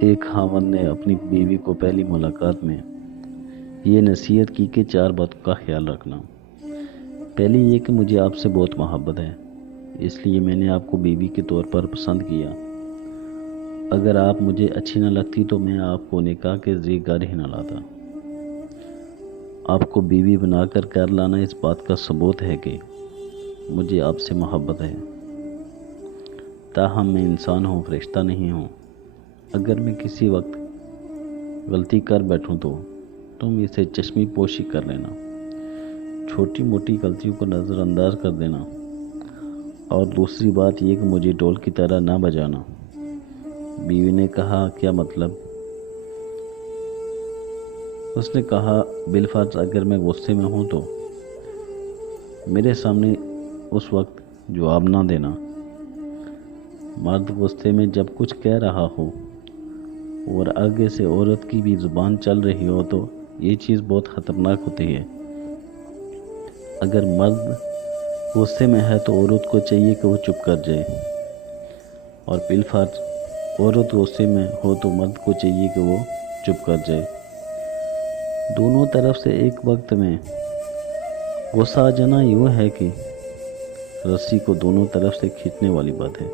ایک خاوند نے اپنی بیوی کو پہلی ملاقات میں یہ نصیحت کی کہ 4 باتوں کا خیال رکھنا۔ پہلی یہ کہ مجھے آپ سے بہت محبت ہے، اس لیے میں نے آپ کو بیوی کے طور پر پسند کیا۔ اگر آپ مجھے اچھی نہ لگتی تو میں آپ کو نکاح کے ذریعے گھر ہی نہ لاتا۔ آپ کو بیوی بنا کر گھر لانا اس بات کا ثبوت ہے کہ مجھے آپ سے محبت ہے۔ تاہم میں انسان ہوں، فرشتہ نہیں ہوں۔ اگر میں کسی وقت غلطی کر بیٹھوں تو تم اسے چشمی پوشی کر لینا، چھوٹی موٹی غلطیوں کو نظر انداز کر دینا، اور دوسری بات یہ کہ مجھے ڈول کی طرح نہ بجانا۔ بیوی نے کہا، کیا مطلب؟ اس نے کہا، بالفرض اگر میں غصے میں ہوں تو میرے سامنے اس وقت جواب نہ دینا۔ مرد غصے میں جب کچھ کہہ رہا ہو اور آگے سے عورت کی بھی زبان چل رہی ہو تو یہ چیز بہت خطرناک ہوتی ہے۔ اگر مرد غصے میں ہے تو عورت کو چاہیے کہ وہ چپ کر جائے، اور بالفرض عورت غصے میں ہو تو مرد کو چاہیے کہ وہ چپ کر جائے۔ دونوں طرف سے ایک وقت میں غصہ آ جانا یوں ہے کہ رسی کو دونوں طرف سے کھینچنے والی بات ہے۔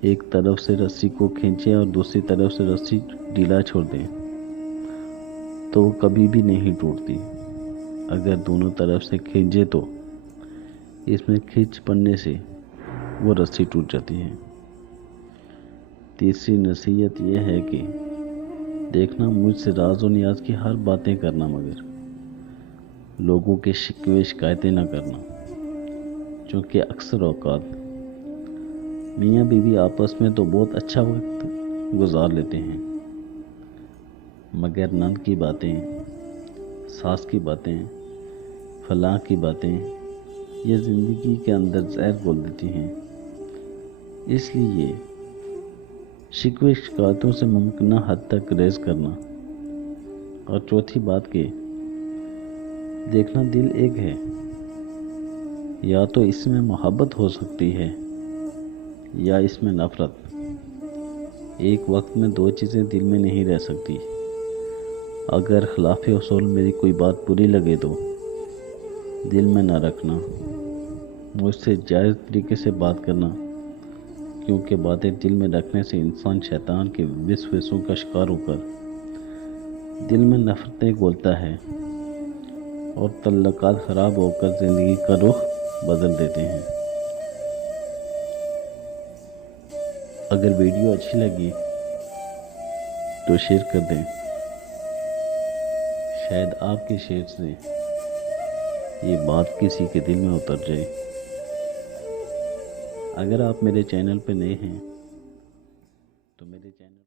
ایک طرف سے رسی کو کھینچیں اور دوسری طرف سے رسی ڈھیلا چھوڑ دیں تو وہ کبھی بھی نہیں ٹوٹتی۔ اگر دونوں طرف سے کھینچیں تو اس میں کھینچ پڑنے سے وہ رسی ٹوٹ جاتی ہے۔ تیسری نصیحت یہ ہے کہ دیکھنا، مجھ سے راز و نیاز کی ہر باتیں کرنا، مگر لوگوں کے شکوے شکایتیں نہ کرنا، چونکہ اکثر اوقات میاں بیوی آپس میں تو بہت اچھا وقت گزار لیتے ہیں، مگر نند کی باتیں، ساس کی باتیں، فلاں کی باتیں یہ زندگی کے اندر زہر گھول دیتی ہیں۔ اس لیے شکوے شکایتوں سے ممکنہ حد تک گریز کرنا۔ اور چوتھی بات کہ دیکھنا، دل ایک ہے، یا تو اس میں محبت ہو سکتی ہے یا اس میں نفرت۔ ایک وقت میں دو چیزیں دل میں نہیں رہ سکتی۔ اگر خلاف اصول میری کوئی بات بری لگے تو دل میں نہ رکھنا، مجھ سے جائز طریقے سے بات کرنا، کیونکہ باتیں دل میں رکھنے سے انسان شیطان کے وسوسوں کا شکار ہو کر دل میں نفرتیں گھولتا ہے اور تعلقات خراب ہو کر زندگی کا رخ بدل دیتے ہیں۔ اگر ویڈیو اچھی لگی تو شیئر کر دیں، شاید آپ کے شیئر سے یہ بات کسی کے دل میں اتر جائے۔ اگر آپ میرے چینل پہ نئے ہیں تو میرے چینل